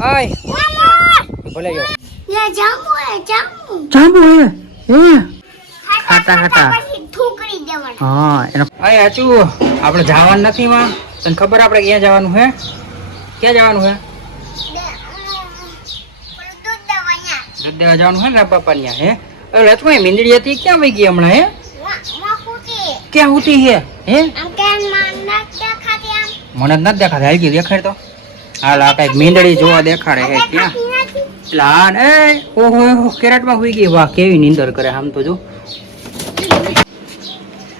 આય ભલે જો ये जामू है जामू જાંબુ હે ખાટા ખાટા પછી ઠુકરી દેવાનું હા એનો આય આચુ આપણે જવાનું નથી માં તને ખબર આપણે ક્યાં જવાનું હે ક્યાં જવાનું હે દૂધ દેવાયા દૂધ દેવા જવાનું હે ને બાપા ત્યાં હે અરે તું એ મીંદડી હતી ક્યાં વઈ ગઈ હમણાં હે વાકુતી ક્યાં ઉતી હે હે આમ કેન માં ના ખાતી આમ મને જ નથી દેખાતી હાલ ગઈ દેખાડ તો હાલ આ કઈક મીંદડી જોવા દેખાડે હે ક્યાં લાન એ ઓહો કેરેટમાં હોઈ ગઈ વાહ કેવી નીંદર કરે આમ તો જો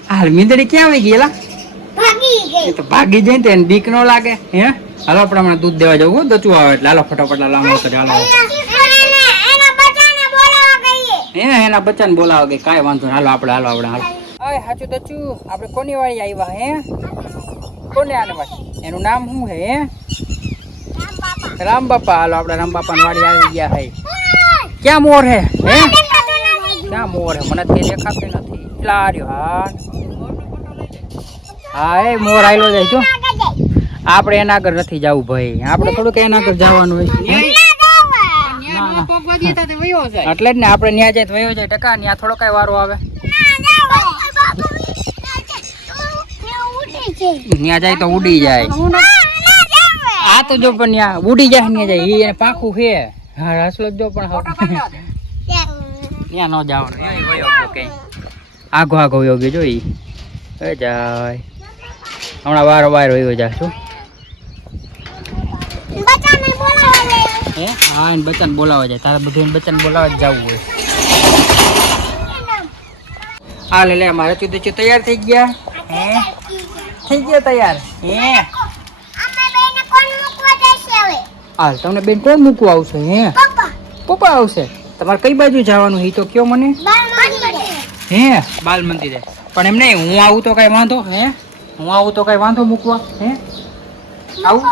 હાલ મીંદડી ક્યાં વઈ ગઈ એલા ભાગી ગઈ એ તો ભાગી જાય ને તો એને બીક ન લાગે હે હાલો આપણે હમણાં દૂધ દેવા જવું દચું આવે એટલે હાલો ફટાફટ લાંબો કરે હાલો એના બચ્ચાને બોલાવા ગઈએ હે એના બચ્ચાને બોલાવા ગઈ કાંઈ વાંધો નહીં હાલો આપણે હાલો આય હાચું દચું આપણે કોની વાળી આવ્યા હે કોને આને વાળી એનું નામ શું હે રામ બાપા હાલો આપણે રામ બાપાની વાડી આવી ગયા હે ક્યાં મોર હે હે ક્યાં મોર હે મને તે દેખાતું નથી એટલા રહ્યો હા એ મોર આયલો જાય જો આપણે એના આગળ નથી જવું ભાઈ આપણે થોડુંક એના આગળ જવાનું હોય એટલે જ ને આપણે ન્યા જાય તો વયો જાય ટકા ન્યા થોડો કઈ વારો આવે ન્યા જાય તો ઉડી જાય આ તો જો પણ ન્યા ઉડી જાય ને જાય એને પાખું છે હા રાસલો જો પણ ન્યા ન જવાનું આગો આગો યોગી જોઈ એ જાય હમણાં વારો વાર વયો જાય શું હે હા એને બચ્ચાને બોલાવા જાય તારે બધું એને બચ્ચાને બોલાવા જ જવું હોય હા લે મારે તું તૈયાર થઈ ગયા હે થઈ ગયા તૈયાર હે હાલ તમને બેન કોણ મૂકવા આવશે હે પપ્પા આવશે તમારે કઈ બાજુ જવાનું એ તો કયો મને હે બાલ મંદિરે પણ એમ નહીં હું આવું તો કઈ વાંધો હે હું આવું તો કઈ વાંધો મૂકવા હે આવું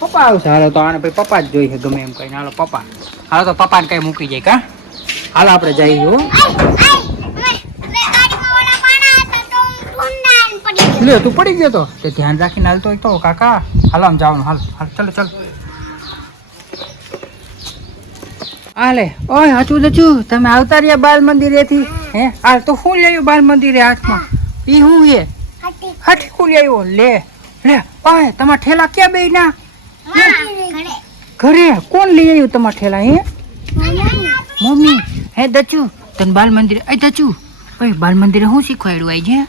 પપ્પા આવશે હાલો તો આને ભાઈ પપ્પા જ જોઈએ ગમે એમ કહીને હાલો પપ્પા હાલો તો પપ્પાને કઈ મૂકી જાય કા હાલો આપણે જઈએ હો લે તું પડી ગયો તો તે ધ્યાન રાખીને હાલતો હોય તો કાકા હાલો આમ જવાનું હાલ હાલ ચાલો ચાલો હાલે ઓય હાચું દચું તમે આવતા રહ્યા બાલ મંદિરેથી હે હાલ તો શું લઈ આવ્યો બાલ મંદિરે હાથમાં ઈ શું છે હાથી શું લઈ આવ્યો લે લે ઓય તમારા ઠેલા ક્યાં બે ના ઘરે કોણ લઈ આવ્યું તમારા ઠેલા હે મમ્મી હે દચું તને બાલ મંદિરે એ દચું ભાઈ બાલ મંદિરે શું શીખવાડ્યું આઈ છે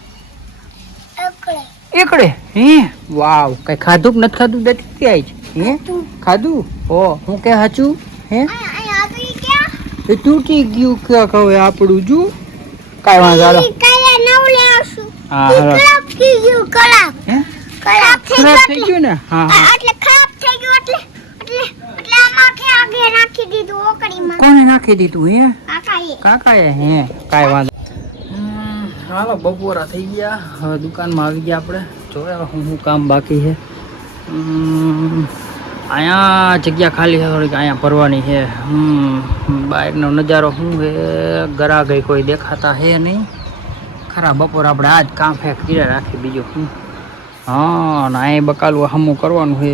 એકડે હે વાવ કઈ ખાધું કે નથી ખાધું દચું કે આઈ હે ખાધું ઓ હું કે હાચું હે એ તૂટી ગયું કે કહે આપણું જુ કાઈ વાંધો હાલો હા હાલો હે ખરાબ થઈ ગયું ને હા કોને નાખી દીધું હે કાકાએ હે કાઈ વાંધો હાલો બપોરા થઈ ગયા હવે દુકાનમાં આવી ગયા આપણે જોયા હું કામ બાકી છે અહીંયા જગ્યા ખાલી છે થોડીક અહીંયા ભરવાની છે બહારનો નજારો શું છે ગરા ગઈ કોઈ દેખાતા હે નહીં ખરા બપોર આપણે આ જ કામ ફેંક કર્યા રાખી બીજું શું હા ને અહીં બકાલું હમું કરવાનું છે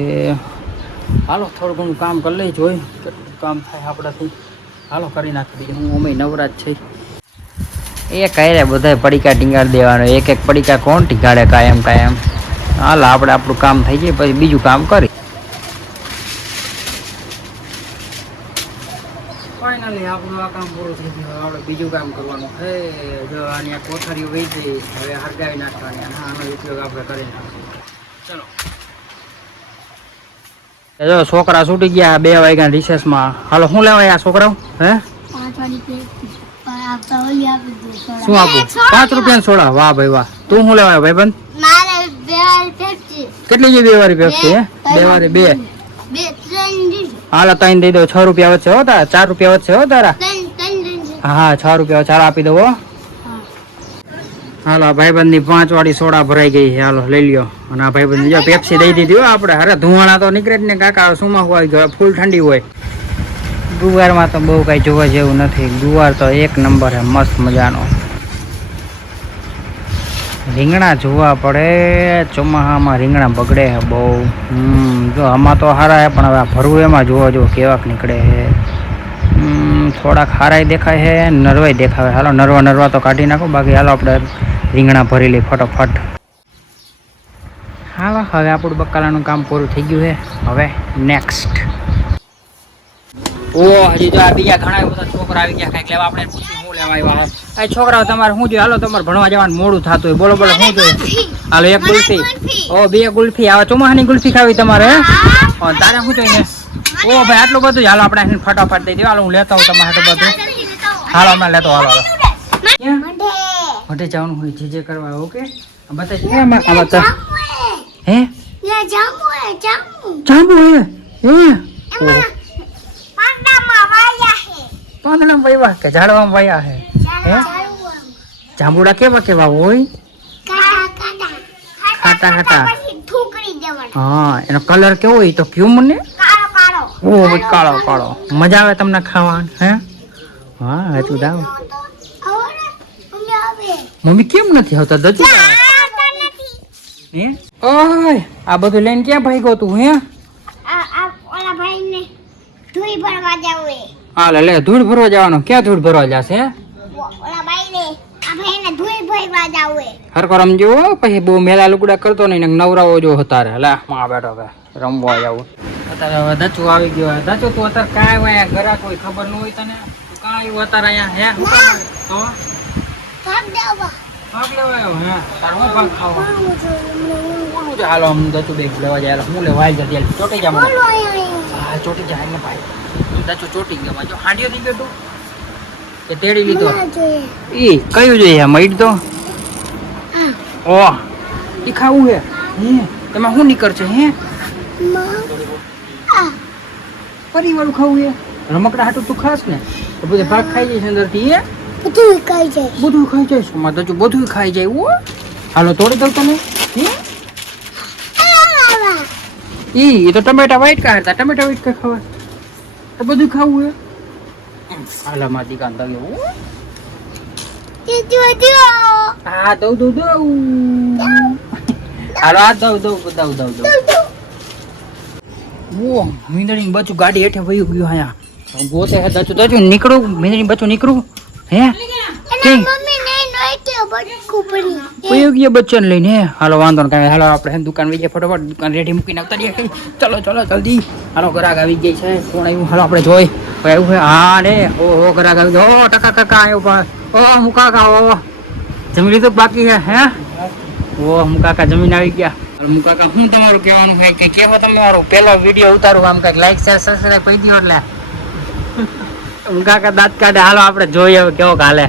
હાલો થોડું ઘણું કામ કરી લઈ જોઈ કેટલું કામ થાય આપણાથી હાલો કરી નાખી બીજું હું અમે નવરાજ છે એ કાંઈ બધા પડીકા ટીંગાડી દેવાનો એક એક પડીકા કોણ ટીંગાડે કાયમ હાલ આપણે આપણું કામ થઈ જાય પછી બીજું કામ કરી ફાઇનલી આપણું આ કામ પૂરું થઈ ગયું આપણે બીજું કામ કરવાનું છે જો આની આ કોથળીઓ વહી ગઈ હવે હરગાવી નાખવાની આનો ઉપયોગ આપણે કરી નાખીશું ચલો જો છોકરા છૂટી ગયા 2 વાગ્યા રિસેસમાં હાલો શું લેવાય આ છોકરાઓ હે શું આપું 5 રૂપિયા સોડા વાહ ભાઈ વાહ તું શું લેવાય ભાઈ બંધ કેટલી છે 2 વાળી પેપ્સી હે 2 વાળી 2 હાલો 3 દઈ દો 6 રૂપિયા વધશે હો તારા 4 રૂપિયા વધશે હો તારા હા 6 રૂપિયા 4 આપી દો હાલો ભાઈબંધ ની 5 વાળી સોડા ભરાઈ ગઈ છે હાલો લઈ લ્યો અને આ ભાઈબંધ જો પેપ્સી દઈ દીધી હો આપણે અરે ધુવાણા તો નીકળે જ ને કાકા સુમાં હોય ફૂલ ઠંડી હોય ગુવારમાં તો બહુ કઈ જોવા જેવું નથી ગુવાર તો એક નંબર છે મસ્ત મજાનો રીંગણા જોવા પડે. ચોમાસામાં રીંગણા બગડે છે બહુ. જો આમાં તો સારા છે પણ હવે આ ભરવું એમાં જોવા જો કેવાક નીકળે છે. થોડાક હારાય દેખાય છે, નરવાય દેખાય. હાલો નરવા તો કાઢી નાખો, બાકી હાલો આપણે રીંગણા ભરી લઈ ફટોફટ. હાલો હવે આપણું બકાલાનું કામ પૂરું થઈ ગયું છે. હવે નેક્સ્ટ. ઓ હજી તો આ બીજા ઘણા બધા છોકરા આવી ગયા, કંઈક લેવા. આપણે પૂછ્યું શું લેવા આવ્યા? આ છોકરાઓ તમારે શું જોઈએ? હાલો તમારે ભણવા જવાનું મોડું થતું હોય. બોલો બોલો શું જોઈએ? હાલો એક ગુલ્ફી. ઓ 2 ગુલ્ફી. આવા ચોમાસાની ગુલ્ફી ખાવી તમારે? તારે શું જોઈએ? ઓ ભાઈ આટલું બધું. હાલો આપણે ફટાફટ દઈ દેવા. હાલો હું લેતો આવું તમારે બધું. હાલો હમણાં લેતો. હાલો મોઢે જવાનું હોય જે કરવા. ઓકે બતા હે જાંબુ હે પાંદડામાં વયા કે ઝાડવામાં વયા હે? હે જાંબુડા કેવા કેવા હોય? ખાટા ખાટા. હા એનો કલર કેવો હોય તો કયો મને? ઓ કાળો કાળો. મજા આવે તમને ખાવાનું? હે હા હજુ દાવ. મમ્મી કેમ નથી આવતા? દજુ હે ઓય આ બધું લઈને ક્યાં ભાગ્યો તું? હે ઓલા ભાઈને ધૂળ ભરવા જાવે. હા લે ધૂળ ભરવા જવાનો. ક્યાં ધૂળ ભરવા જશે? ઓલા ભાઈને આ ભાઈને ધૂળ ભરવા જાવે. હરકો રમજો. પછી બહુ મેલા લુગડા કરતો નહીં ને નવરાવો જો હતારે. લે માં બેઠો હવે રમવા જાવું. અત્યારે હવે દચુ આવી ગયો. દચુ તું અત્યારે કાંઈ વાયા ઘરા કોઈ ખબર ન હોય તને? કાંઈ અત્યારે અહીંયા હે તો ભાગ દેવા. ભાગ લેવા આવ્યો? હે તાર હું ભાગ ખાવા બોલું છે? હાલો આમ દચુ બે લેવા જાય. હું લેવા આવી જતી ચોટી જા મને. હા ચોટી જાય ને ભાઈ. દચુ ચોટી ગયો. જો હાંડિયો થઈ ગયો તું કે તેડી લીધો? ઈ કયું જોઈએ મઈડ તો? ઓહ ઈ ખાવું હે? હે એમાં શું નીકળશે? હે પરિવાળું ખાવું હે? રમકડા હાટું તું ખાસ ને તો બધે ભાગ ખાઈ જઈશ અંદરથી. હે બધું ખાઈ જાય. બધું ખાઈ જાય. સોમાં તો બધું ખાઈ જાય. ઓ હાલો તોડી દઉં તને. હે ઈ તો ટમેટા વાઈટ કા હતા? ટમેટા વાઈટ કા ખાવા તો બધું ખાવું હે? હાલા માટી કાંતા ગયો. હા દઉં હાલો આ દઉં. ઓ મીંદડી બચું ગાડી હેઠે વયું ગયું. આયા ગોતે હે દચુ નીકળું. મીંદડી બચું નીકળું. હે ઉપયોગી બચ્ચન લઈને. હાલો વાંધો ને. હાલો આપણે દુકાન વહી જાય ફટોફટ. દુકાન રેડી મૂકીને આવતા રહીએ. ચલો જલ્દી. હાલો ગ્રાહક આવી ગઈ છે. કોણ આવ્યું? હાલો આપણે જોઈ આવ્યું છે. હા રે ઓહો ગ્રાહક આવી ગયો. ટકા કાકા આવ્યો. ઓ મુકાકા ઓ જમી લીધું બાકી છે? હે ઓ મુકાકા જમીન આવી ગયા. મુકાકા હું તમારું કહેવાનું છે કે કેવો તમે મારો પહેલો વિડીયો ઉતારું આમ કંઈક લાઈક શેર સબસ્ક્રાઈબ કરી દો એટલે. મુકાકા દાંત કાઢે. હાલો આપણે જોઈએ હવે કેવો હાલે.